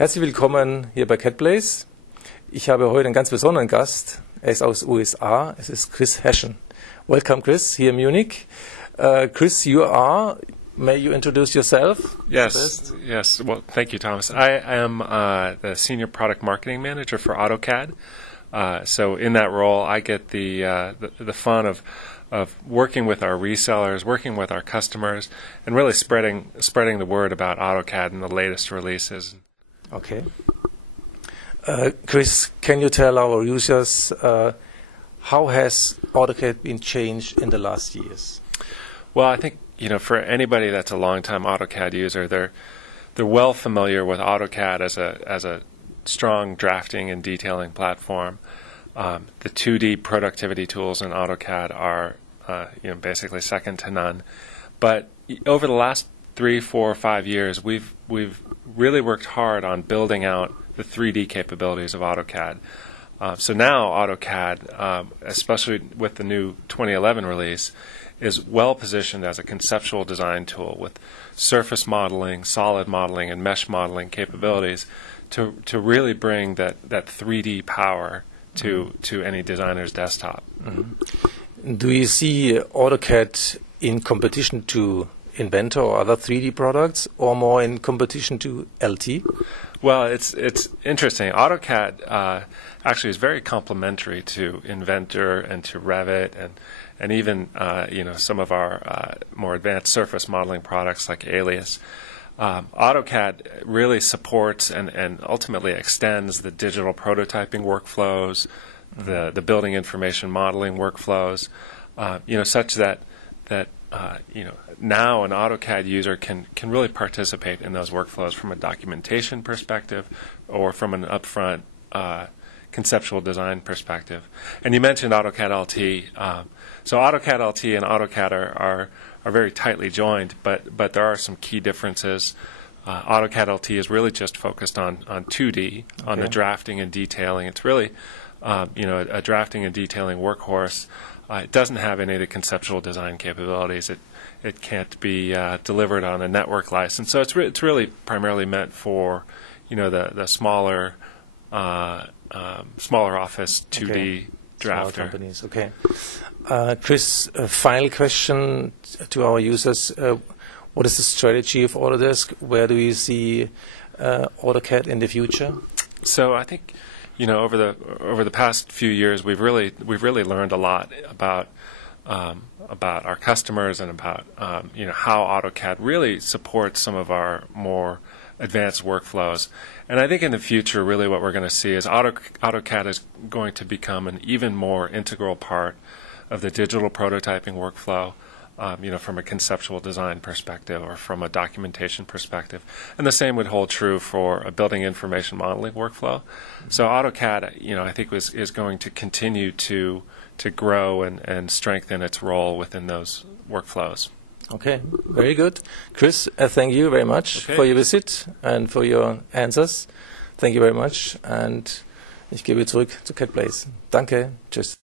Herzlich willkommen hier bei CADplace. Ich habe heute einen ganz besonderen Gast. Er ist aus USA. Es ist Chris Hession. Welcome, Chris, here in Munich. Chris, may you introduce yourself? Yes. Well, thank you, Thomas. I am the Senior Product Marketing Manager for AutoCAD. So in that role, I get the fun of working with our resellers, working with our customers, and really spreading the word about AutoCAD and the latest releases. Okay. Chris, can you tell our users how has AutoCAD been changed in the last years? Well, I think for anybody that's a long-time AutoCAD user, they're well familiar with AutoCAD as a strong drafting and detailing platform. The 2D productivity tools in AutoCAD are basically second to none. But over the last 3, 4, 5 years, we've really worked hard on building out the 3D capabilities of AutoCAD. So now AutoCAD, especially with the new 2011 release, is well positioned as a conceptual design tool with surface modeling, solid modeling, and mesh modeling capabilities to really bring that 3D power to any designer's desktop. Mm-hmm. Do you see AutoCAD in competition to Inventor or other 3D products, or more in competition to LT? Well, it's interesting. AutoCAD actually is very complementary to Inventor and to Revit and even some of our more advanced surface modeling products like Alias. AutoCAD really supports and ultimately extends the digital prototyping workflows, the building information modeling workflows, such that now an AutoCAD user can really participate in those workflows from a documentation perspective or from an upfront conceptual design perspective. And you mentioned AutoCAD LT. So AutoCAD LT and AutoCAD are very tightly joined, but there are some key differences. AutoCAD LT is really just focused on 2D, on the drafting and detailing. It's really a drafting and detailing workhorse. It doesn't have any of the conceptual design capabilities. It can't be delivered on a network license. So it's really primarily meant for the smaller office 2D drafter. Small companies. Okay. Chris, a final question to our users. What is the strategy of Autodesk? Where do you see AutoCAD in the future? So I think over the past few years we've really learned a lot about our customers and about how AutoCAD really supports some of our more advanced workflows. And I think in the future, really what we're going to see is AutoCAD is going to become an even more integral part of the digital prototyping workflow, from a conceptual design perspective or from a documentation perspective. And the same would hold true for a building information modeling workflow. So AutoCAD, I think is going to continue to grow and strengthen its role within those workflows. Okay, very good. Chris, thank you very much for your visit and for your answers. Thank you very much. And ich gebe zurück zu CADplace. Danke, tschüss.